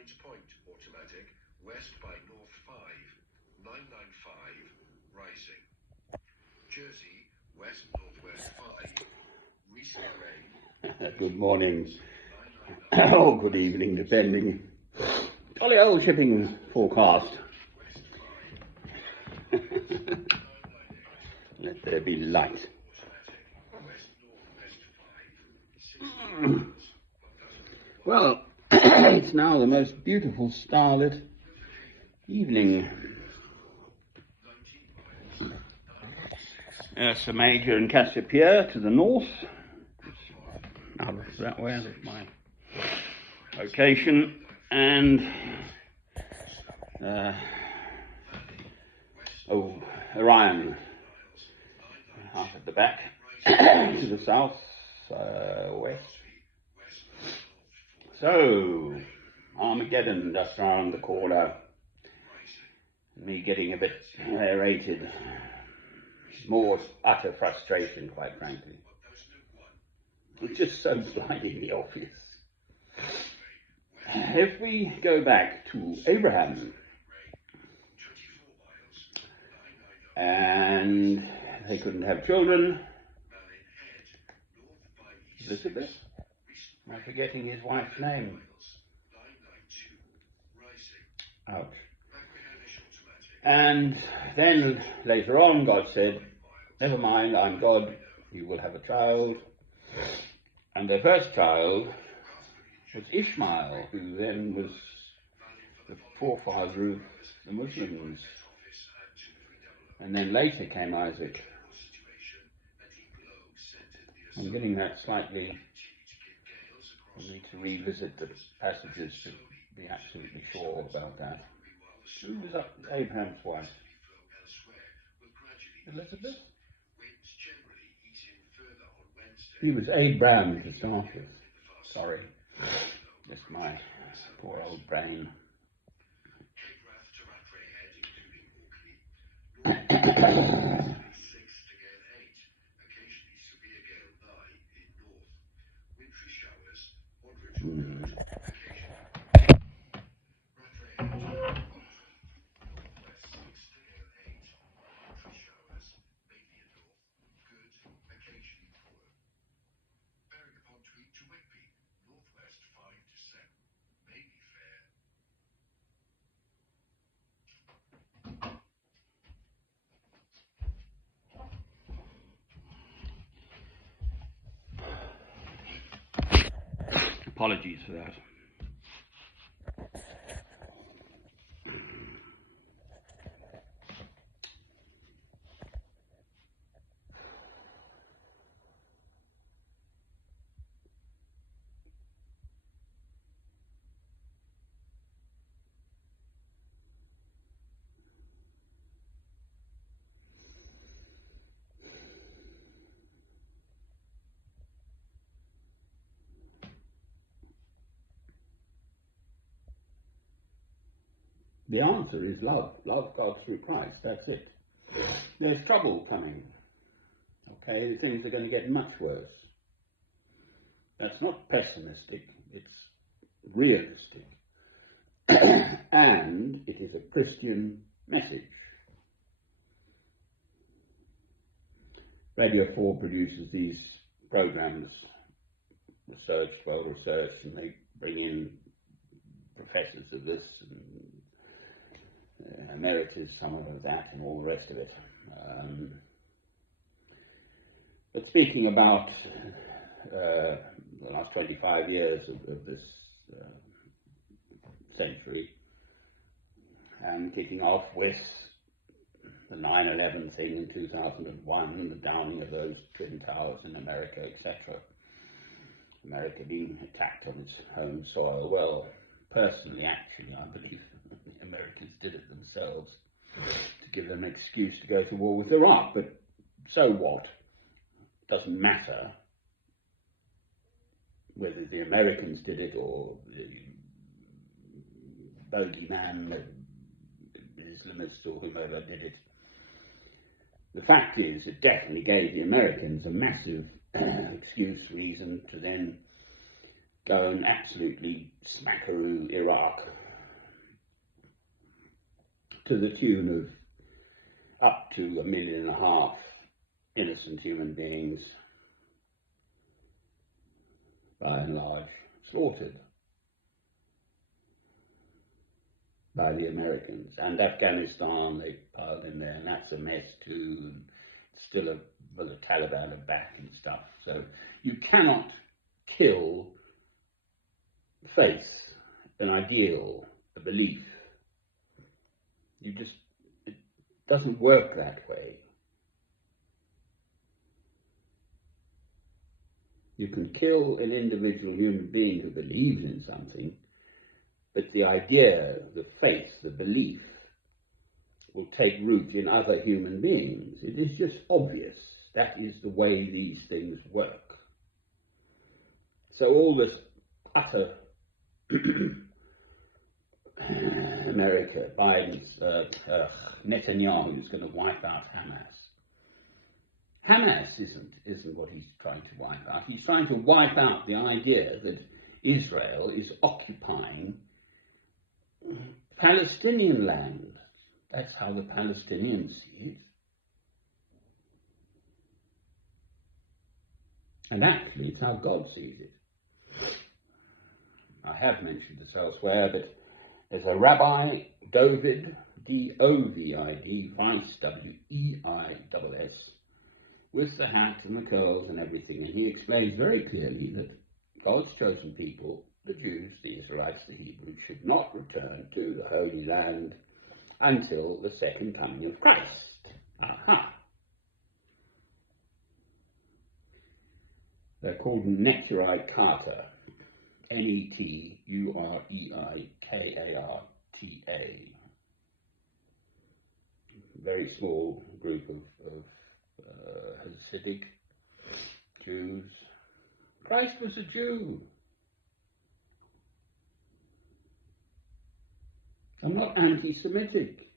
Catherines Point automatic, west by North 5, 995, rising. Jersey, west northwest 5, recent rain. Good morning, or good evening, depending. Jolly old shipping forecast. Let there be light. Well, it's now the most beautiful starlit evening. Ursa Major and Cassiopeia to the north. Out of that way, that's my location. And Orion out at the back to the south west. So Armageddon just around the corner. Me getting a bit aerated. More utter frustration, quite frankly. It's just so blindingly obvious. If we go back to Abraham, and they couldn't have children, Elizabeth, am I forgetting his wife's name? Ouch. And then later on God said, never mind, I'm God, you will have a child. And their first child was Ishmael, who then was the forefather of the Muslims. And then later came Isaac. I'm getting that slightly. I need to revisit the passages to be absolutely sure about that. Who was Abraham's wife? Elizabeth? He was Abraham to start with. Sorry. Just my poor old brain. Apologies for that. The answer is love. Love God through Christ. That's it. There's trouble coming. Okay, things are going to get much worse. That's not pessimistic. It's realistic. And it is a Christian message. Radio 4 produces these programs, well researched, and they bring in professors of this and emeritus, some of that, and all the rest of it. But speaking about the last 25 years of this century, and kicking off with the 9/11 thing in 2001 and the downing of those Twin Towers in America, etc. America being attacked on its home soil. Well, personally, actually, I believe the Americans did it themselves to give them an excuse to go to war with Iraq. But so what? Doesn't matter whether the Americans did it or the bogeyman, the Islamists or whoever did it. The fact is, it definitely gave the Americans a massive reason to then go and absolutely smackaroo Iraq to the tune of up to 1.5 million innocent human beings, by and large, slaughtered by the Americans. And Afghanistan, they piled in there, and that's a mess too. And still the Taliban are back and stuff. So you cannot kill faith, an ideal, a belief. It doesn't work that way. You can kill an individual human being who believes in something, but the idea, the faith, the belief will take root in other human beings. It is just obvious. That is the way these things work. So all this utter America, Biden's, Netanyahu is going to wipe out Hamas. Hamas isn't what he's trying to wipe out. He's trying to wipe out the idea that Israel is occupying Palestinian land. That's how the Palestinians see it. And actually, it's how God sees it. I have mentioned this elsewhere, but there's a Rabbi Dovid, D-O-V-I-D, Weiss, W-E-I-S-S, with the hat and the curls and everything, and he explains very clearly that God's chosen people, the Jews, the Israelites, the Hebrews, should not return to the Holy Land until the second coming of Christ. Aha! They're called Neturei Karta, N-E-T-U-R-E-I-K-A-R-T-A. Very small group of Hasidic Jews. Christ was a Jew. I'm not anti-Semitic.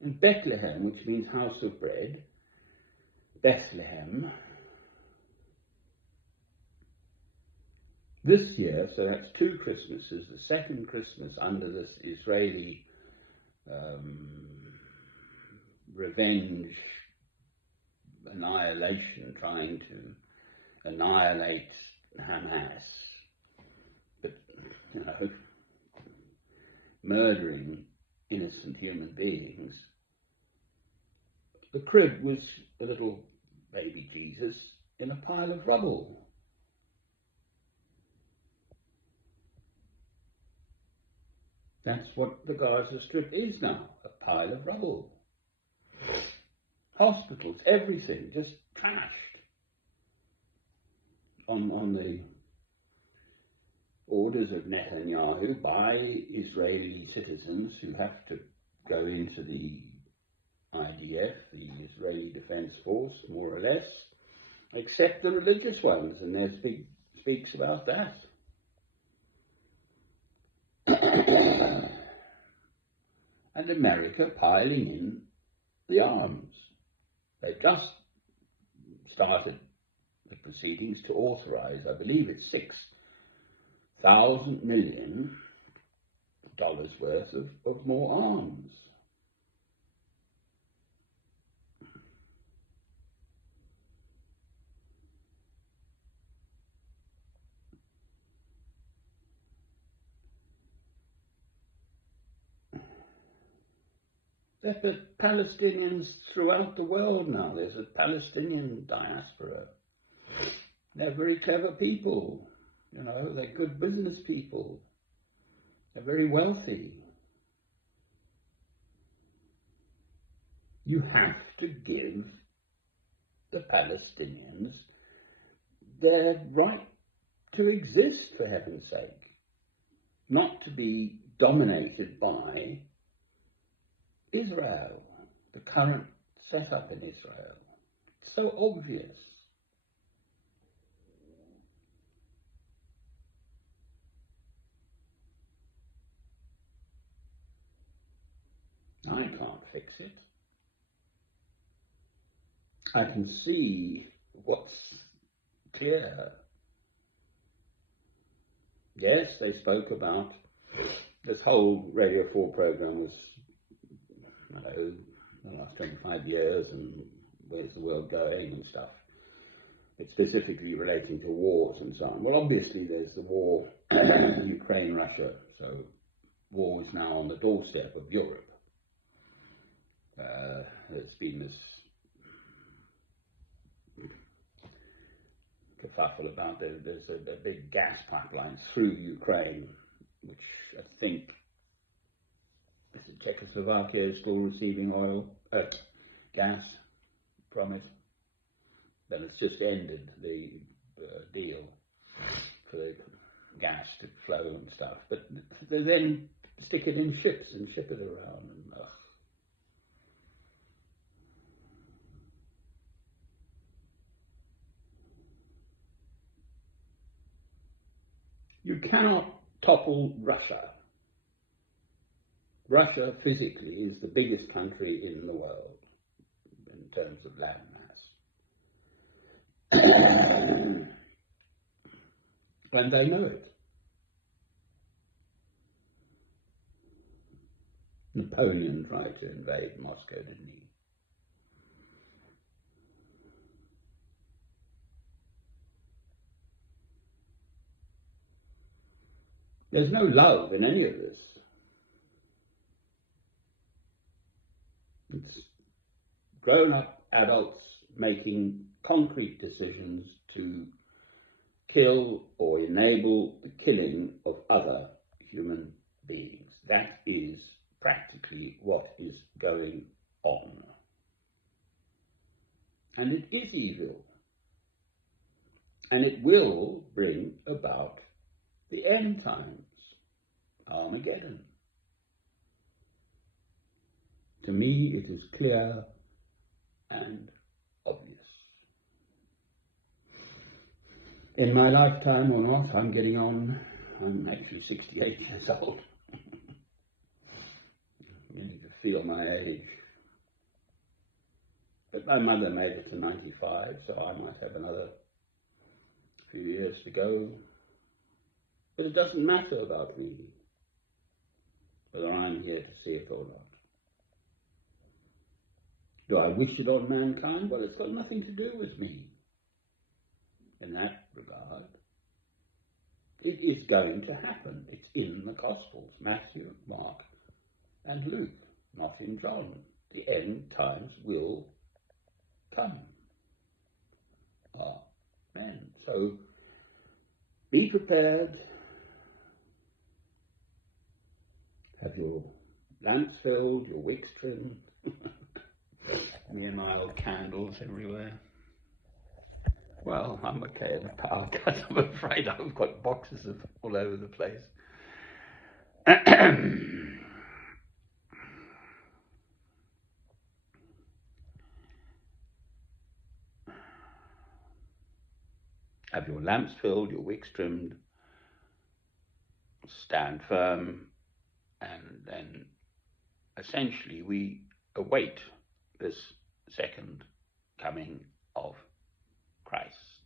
In Bethlehem, which means house of bread, Bethlehem, this year, so that's 2 Christmases, the second Christmas under this Israeli revenge, annihilation, trying to annihilate Hamas, but, murdering innocent human beings. The crib was a little baby Jesus in a pile of rubble. That's what the Gaza Strip is now, a pile of rubble. Hospitals, everything, just trashed on the orders of Netanyahu by Israeli citizens who have to go into the IDF, the Israeli Defense Force, more or less, except the religious ones, and there speaks about that. And America piling in the arms. They just started the proceedings to authorize, I believe it's $6,000 million worth of more arms. But Palestinians throughout the world now, there's a Palestinian diaspora. They're very clever people, they're good business people. They're very wealthy. You have to give the Palestinians their right to exist, for heaven's sake, not to be dominated by Israel, the current setup in Israel. It's so obvious. I can't fix it. I can see what's clear. Yes, they spoke about this whole Radio 4 program was, the last 25 years and where's the world going and stuff. It's specifically relating to wars and so on. Well, obviously there's the war, Ukraine, Russia, so war is now on the doorstep of Europe. There's been this kerfuffle about there's a big gas pipeline through Ukraine, which I think Czechoslovakia is still receiving gas from it. Then it's just ended the deal for the gas to flow and stuff. But they then stick it in ships and ship it around. And, you cannot topple Russia. Russia physically is the biggest country in the world in terms of landmass. And they know it. Napoleon tried to invade Moscow, didn't he? There's no love in any of this. It's grown-up adults making concrete decisions to kill or enable the killing of other human beings. That is practically what is going on. And it is evil. And it will bring about the end times, Armageddon. To me, it is clear and obvious. In my lifetime or not, I'm getting on. I'm actually 68 years old. You need to feel my age. But my mother made it to 95, so I might have another few years to go. But it doesn't matter about me, whether I'm here to see it or not. Do I wish it on mankind? Well, it's got nothing to do with me in that regard. It is going to happen. It's in the Gospels, Matthew, Mark, and Luke, not in John. The end times will come. Amen. So be prepared. Have your lamps filled, your wicks trimmed. Me and my old candles everywhere. Well, I'm okay in the power cut. I'm afraid I've got boxes of all over the place. Have your lamps filled, your wicks trimmed, stand firm, and then essentially we await this second coming of Christ.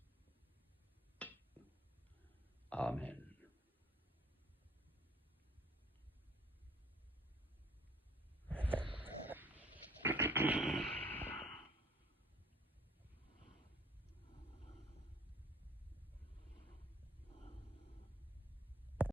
Amen.